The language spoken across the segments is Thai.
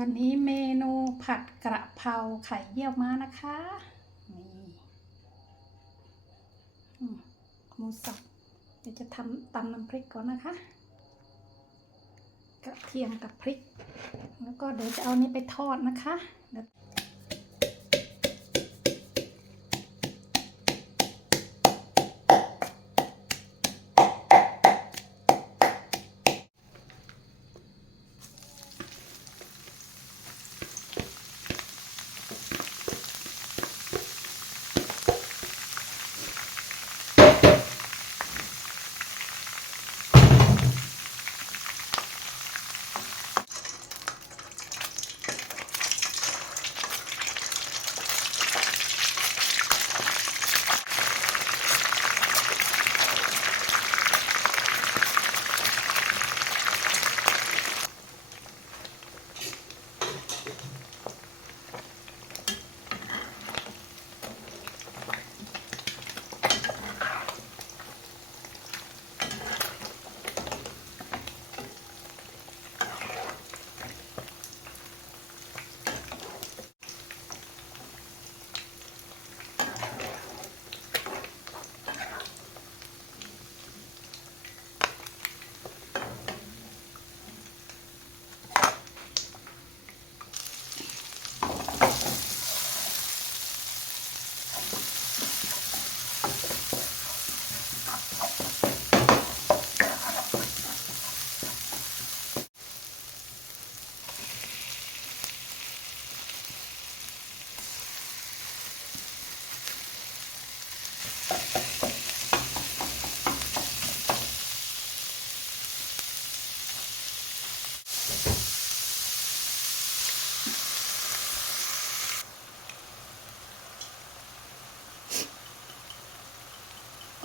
วันนี้เมนูผัดกระเพราไข่เยี่ยวม้านะคะนี่หมูสับเดี๋ยวจะทำตำน้ำพริกก่อนนะคะ กระเทียมกับพริก แล้วก็เดี๋ยวจะเอานี้ไปทอดนะคะ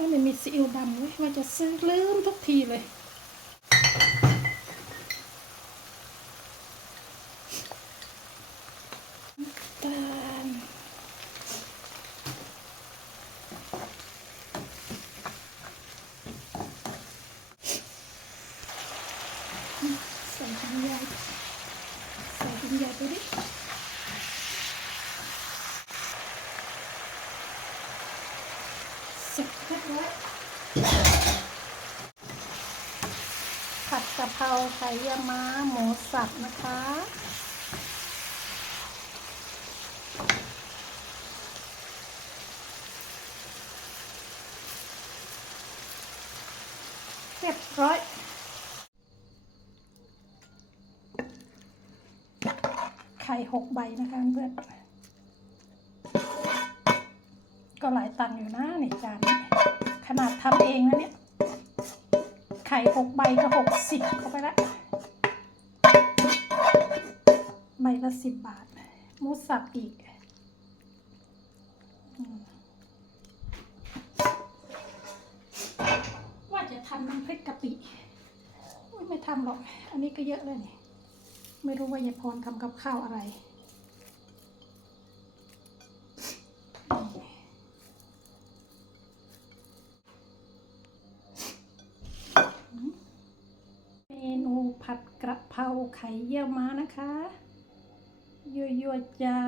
เดี๋ยวไม่ได้มีซีอิ๊วดำเว้ยว่าจะซื้อลืมทุกทีเลยตาลใส่หินใหญ่ใส่หินใหญ่ไปดิ สร็จเรียบร้อยผัดกะเพราไข่ยม้าหมูสับนะคะเรียบร้อยไข่หกใบนะคะเพื่อน ก็หลายตังค์อยู่นะในจานนี้ขนาดทำเองนะเนี่ยไข่หกใบก็หกสิบเข้าไปละใบละสิบบาทหมูสับอีกว่าจะทำน้ำพริกกะปิไม่ทำหรอก อันนี้ก็เยอะเลยนี่ไม่รู้ว่ายายพรทำกับข้าวอะไร ไข่เยี่ยวม้านะคะยั่วๆจ้า